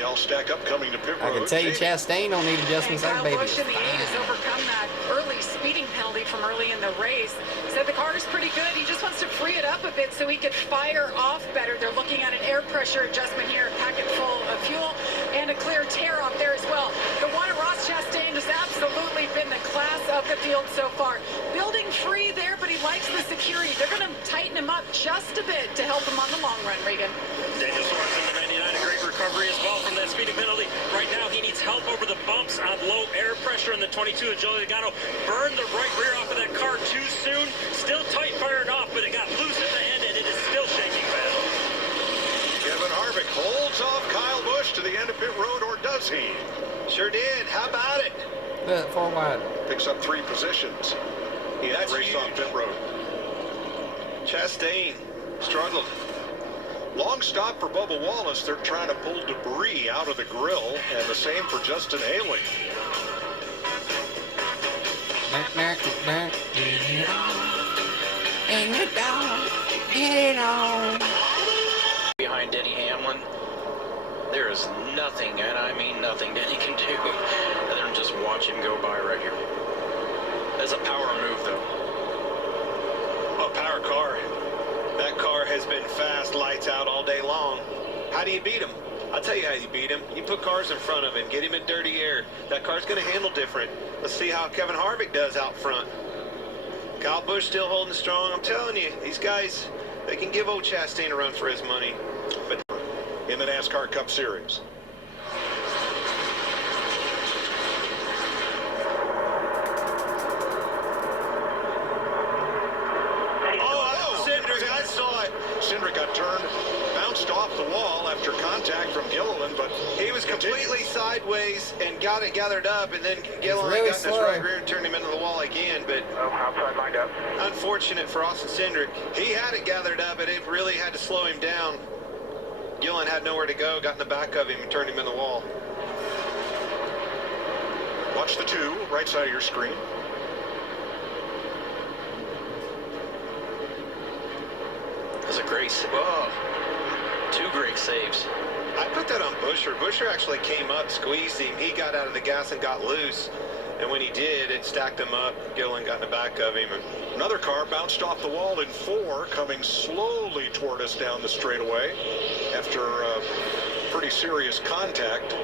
They all stack up coming to pit road. I can tell you Chastain don't need adjustments. That baby Busch in the 8 has overcome that early speeding penalty from early in the race. Said the car is pretty good. He just wants to free it up a bit so he could fire off better. They're looking at an air pressure adjustment here, packet full of fuel, and a clear tear off there as well. The one at Ross Chastain has absolutely been the class of the field so far. Building free there, but he likes the security. They're going to tighten him up just a bit to help him on the long run, Regan. Daniel Suarez in the 99, a great recovery as well from that speeding penalty. Right now, he needs help over the bumps on low air pressure in the 22. Joey Logano burned the right rear off of that car too soon. Still tight firing off, but it got loose at the end, and it is still shaking bad. Kevin Harvick holds off Kyle Busch to the end of pit road, or does he? Sure did. How about it? Look, 4 wide. Picks up 3 positions. He had That's race on pit road. Chastain struggled. Long stop for Bubba Wallace. They're trying to pull debris out of the grill, and the same for Justin Haley. Get it on. Behind Denny Hamlin, there is nothing, and I mean nothing, Denny can do other than just watch him go by right here. That's a power move, though. A power car. That car has been fast, lights out all day long. How do you beat him? I'll tell you how you beat him. You put cars in front of him, get him in dirty air. That car's going to handle different. Let's see how Kevin Harvick does out front. Kyle Busch still holding strong. I'm telling you, these guys, they can give old Chastain a run for his money. But in the NASCAR Cup Series. Cindric, I saw it. Cindric got turned, bounced off the wall after contact from Gilliland, but he was completely sideways and got it gathered up, and then Gilliland really got in his right rear and turned him into the wall again. But outside lined up. Unfortunate for Austin Cindric. He had it gathered up, but it really had to slow him down. Gilliland had nowhere to go, got in the back of him and turned him in the wall. watch the 2, right side of your screen. That's a great save. Oh, 2 great saves. I put that on Buescher. Buescher actually came up, squeezed him. He got out of the gas and got loose. And when he did, it stacked him up. Gilliland got in the back of him. And another car bounced off the wall in 4, coming slowly toward us down the straightaway after pretty serious contact.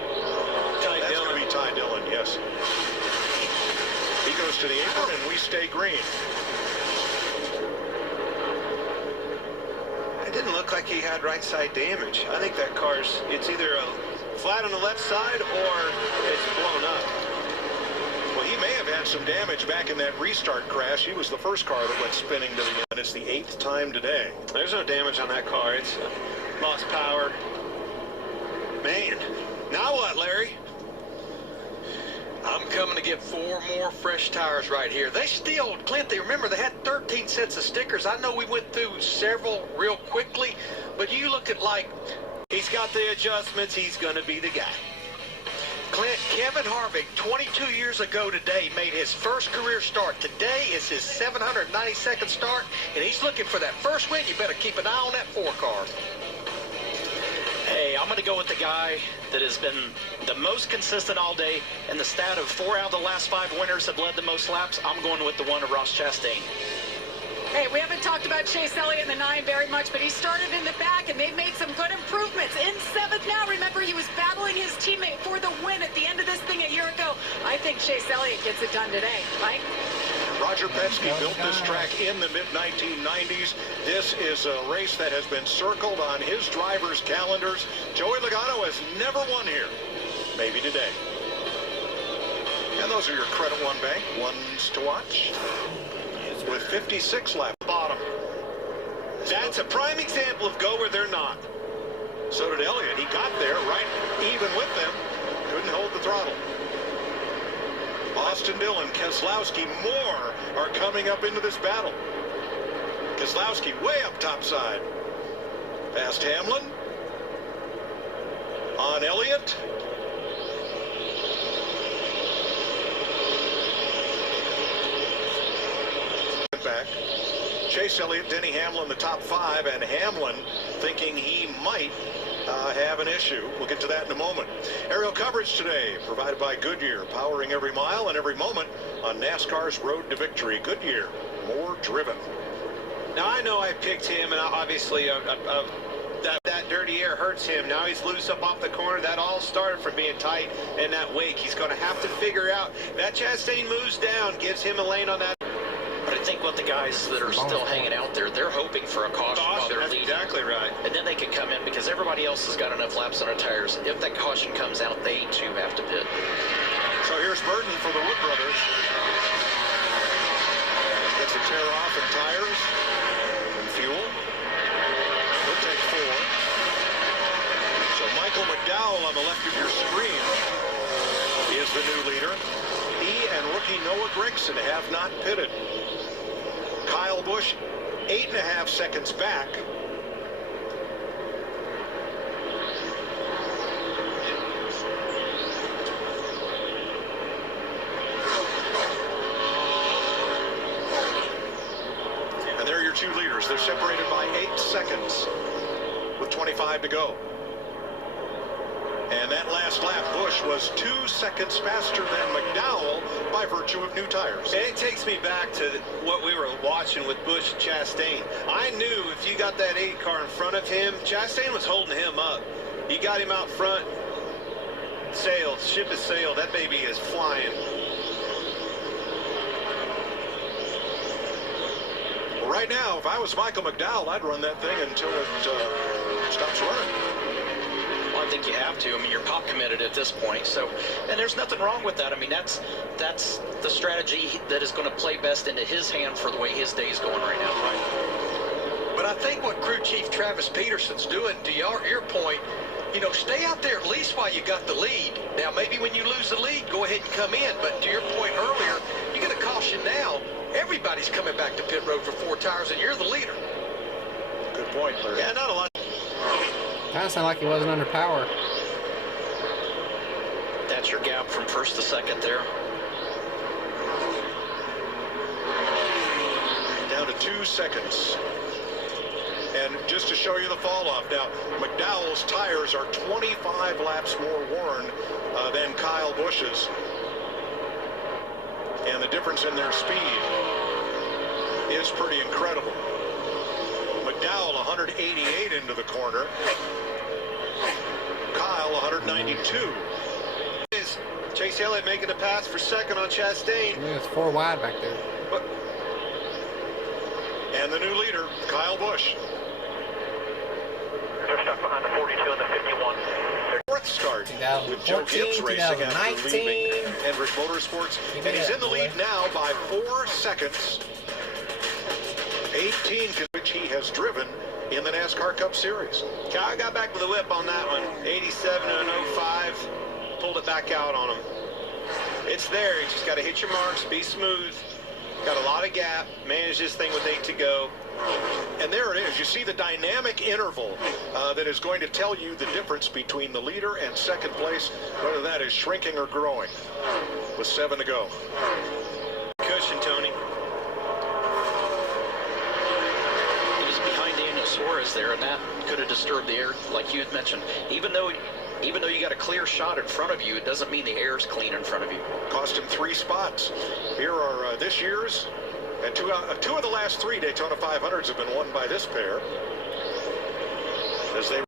That's going to be Ty Dillon, yes. He goes to the apron, and we stay green. It didn't look like he had right side damage. I think that car's, it's either flat on the left side or it's blown up. Well, he may have had some damage back in that restart crash. He was the first car that went spinning to the end. It's the 8th time today. There's no damage on that car. It's lost power. Man, now what, Larry? I'm coming to get 4 more fresh tires right here. They still, Clint, they remember they had 13 sets of stickers. I know we went through several real quickly, but you look at like, he's got the adjustments. He's going to be the guy. Clint, Kevin Harvick, 22 years ago today, made his first career start. Today is his 792nd start, and he's looking for that first win. You better keep an eye on that 4 car. Hey, I'm going to go with the guy that has been the most consistent all day, and the stat of 4 out of the last 5 winners have led the most laps. I'm going with the one of Ross Chastain. Hey, we haven't talked about Chase Elliott in the 9 very much, but he started in the back, and they've made some good improvements. In 7th now, remember, he was battling his teammate for the win at the end of this thing a year ago. I think Chase Elliott gets it done today, Mike. Roger Penske built this track in the mid-1990s. This is a race that has been circled on his drivers' calendars. Joey Logano has never won here. Maybe today. And those are your Credit One Bank ones to watch. With 56 left bottom. That's a prime example of go where they're not. So did Elliott. He got there right even with them. Couldn't hold the throttle. Austin Dillon, Keselowski, more are coming up into this battle. Keselowski way up topside. Past Hamlin. On Elliott. Back. Chase Elliott, Denny Hamlin, the top 5, and Hamlin thinking he might have an issue. We'll get to that in a moment. Aerial coverage today provided by Goodyear, powering every mile and every moment on NASCAR's road to victory. Goodyear, more driven. Now, I know I picked him, and obviously that dirty air hurts him. Now he's loose up off the corner. That all started from being tight in that wake. He's going to have to figure out that Chastain moves down, gives him a lane on that. But I think what the guys that are still hanging out there, they're hoping for a caution while they're That's leading. exactly right. And then they can come in because everybody else has got enough laps on their tires. If that caution comes out, they too have to pit. So here's Burton for the Wood brothers. Gets a tear off in tires and fuel. He'll take 4. So Michael McDowell on the left of your screen is the new leader. He and rookie Noah Gragson have not pitted. Kyle Busch, 8.5 seconds back. And there are your two leaders. They're separated by 8 seconds with 25 to go. And that last lap, Busch was 2 seconds faster than McDowell by virtue of new tires. And it takes me back to what we were watching with Busch and Chastain. I knew if you got that 8 car in front of him, Chastain was holding him up. You got him out front, sailed, ship has sailed. That baby is flying. Well, right now, if I was Michael McDowell, I'd run that thing until it stops running. Well, I think you have to. I mean, you're pop committed at this point. So, and there's nothing wrong with that. I mean, that's the strategy that is going to play best into his hand for the way his day is going right now. Right? But I think what crew chief Travis Peterson's doing, to your point, you know, stay out there at least while you got the lead. Now, maybe when you lose the lead, go ahead and come in. But to your point earlier, you get a caution now. Everybody's coming back to pit road for 4 tires, and you're the leader. Good point, Larry. Yeah, not a lot. Kind of sounded like he wasn't under power. That's your gap from first to second there. Down to 2 seconds. And just to show you the fall off now, McDowell's tires are 25 laps more worn than Kyle Busch's. And the difference in their speed is pretty incredible. McDowell 188 into the corner. Kyle 192. Is Chase Elliott making a pass for second on Chastain. Yeah, it's 4 wide back there. And the new leader, Kyle Busch. They're stuck behind the 42 and the 51. 4th start with Joe 2014, Gibbs racing after 2019. leaving Hendrick Motorsports. And he's in the lead now by 4 seconds. 18, which he has driven in the NASCAR Cup Series. Kyle got back with the whip on that one. 87 and 05. Pulled it back out on him. It's there. You just got to hit your marks, be smooth. Got a lot of gap. Manage this thing with 8 to go. And there it is. You see the dynamic interval that is going to tell you the difference between the leader and second place, whether that is shrinking or growing, with 7 to go. Cushion, Tony. He was behind Daniel Suarez there, and that could have disturbed the air, like you had mentioned. Even though you got a clear shot in front of you, it doesn't mean the air's clean in front of you. Cost him 3 spots. Here are this year's, and two of the last 3 Daytona 500s have been won by this pair. As they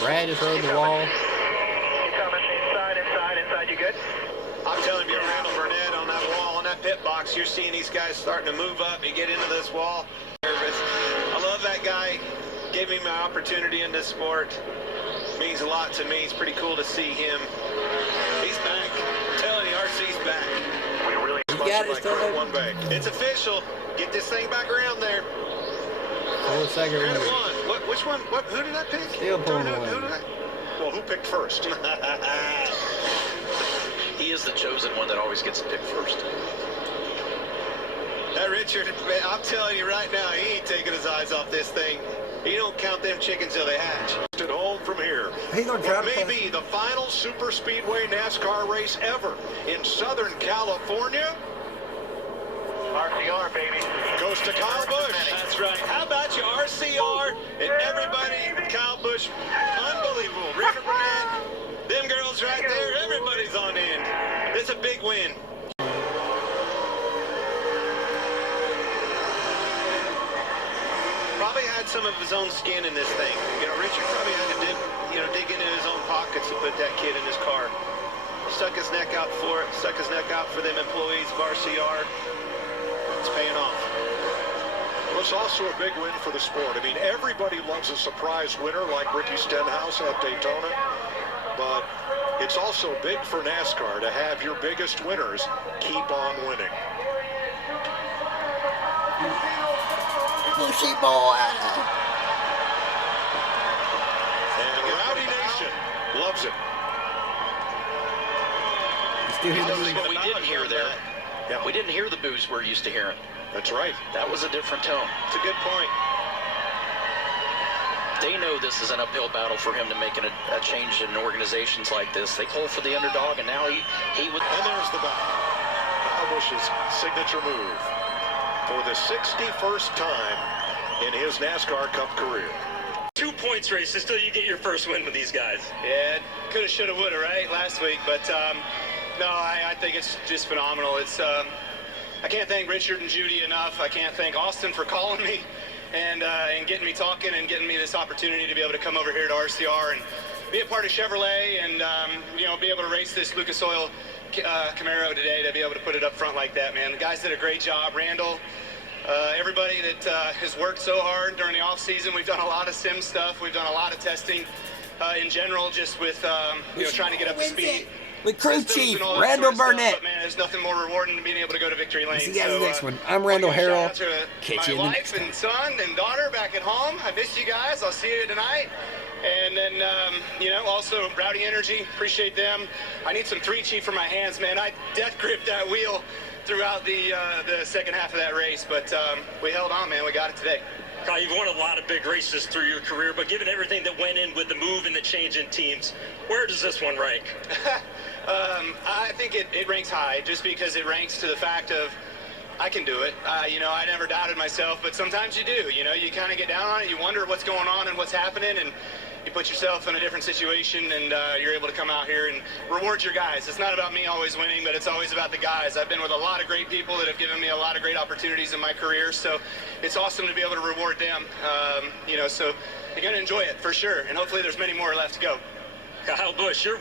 Brad just rode the wall. Keep coming. Inside. You good? I'm telling you, Randall Burnett on that wall, on that pit box, you're seeing these guys starting to move up. You get into this wall. Nervous. I love that guy. Gave me my opportunity in this sport. Means a lot to me. It's pretty cool to see him. He's back. I'm telling you, RC's back. We really. You got it, like still Kurt there. one bank. It's official. Get this thing back around there. 4 second You're in lead. one. Which one? Who did I pick? Still pulling Who away. did I? Well, who picked first? He is the chosen one that always gets picked first. That Richard, I'm telling you right now, he ain't taking his eyes off this thing. He don't count them chickens till they hatch. At home from here. He's gonna try What to may be the final super speedway NASCAR race ever in Southern California. RCR, baby. Goes to Kyle Busch. That's right. How about you, RCR and everybody, Kyle Busch, unbelievable. River Burnett, them girls right there, everybody's on end. It's a big win. Probably had some of his own skin in this thing. You know, Richard probably had to dig into his own pockets to put that kid in his car. Stuck his neck out for it, stuck his neck out for them employees of RCR. It's paying off. Well, it's also a big win for the sport. I mean, everybody loves a surprise winner like Ricky Stenhouse at Daytona, but it's also big for NASCAR to have your biggest winners keep on winning. Bushy boy. And Rowdy Nation loves it. But we didn't hear there. Yeah. We didn't hear the boos we're used to hearing. That's right. That was a different tone. It's a good point. They know this is an uphill battle for him to make a change in organizations like this. They pull for the underdog, and now he would. And there's the bow. Kyle Busch's signature move for the 61st time in his NASCAR Cup career. 2 points races till you get your first win with these guys. Yeah, coulda, shoulda, woulda, right, last week. But no, I think it's just phenomenal. It's I can't thank Richard and Judy enough. I can't thank Austin for calling me and getting me talking and getting me this opportunity to be able to come over here to RCR and be a part of Chevrolet and be able to race this Lucas Oil Camaro today, to be able to put it up front like that, man. The guys did a great job. Randall, everybody that has worked so hard during the off season. We've done a lot of sim stuff. We've done a lot of testing in general, just with trying to get up to speed. With crew Systems chief and all that Randall sort of stuff, Burnett. but man, there's nothing more rewarding than being able to go to victory lane. See you guys So, next one. I'm Randall give a Harrell. shout out Catch to you my in the next wife and son and daughter back at home. I miss you guys. I'll see you tonight. And then, also Rowdy Energy. Appreciate them. I need some 3 for my hands, man. I death gripped that wheel throughout the second half of that race, but we held on, man. We got it today. Kyle, you've won a lot of big races through your career, but given everything that went in with the move and the change in teams, where does this one rank? I think it ranks high, just because it ranks to the fact of I can do it. I never doubted myself, but sometimes you do. You kind of get down on it. You wonder what's going on and what's happening, and you put yourself in a different situation, and you're able to come out here and reward your guys. It's not about me always winning, but it's always about the guys. I've been with a lot of great people that have given me a lot of great opportunities in my career, so it's awesome to be able to reward them. So you're going to enjoy it for sure, and hopefully there's many more left to go. Kyle Busch, you're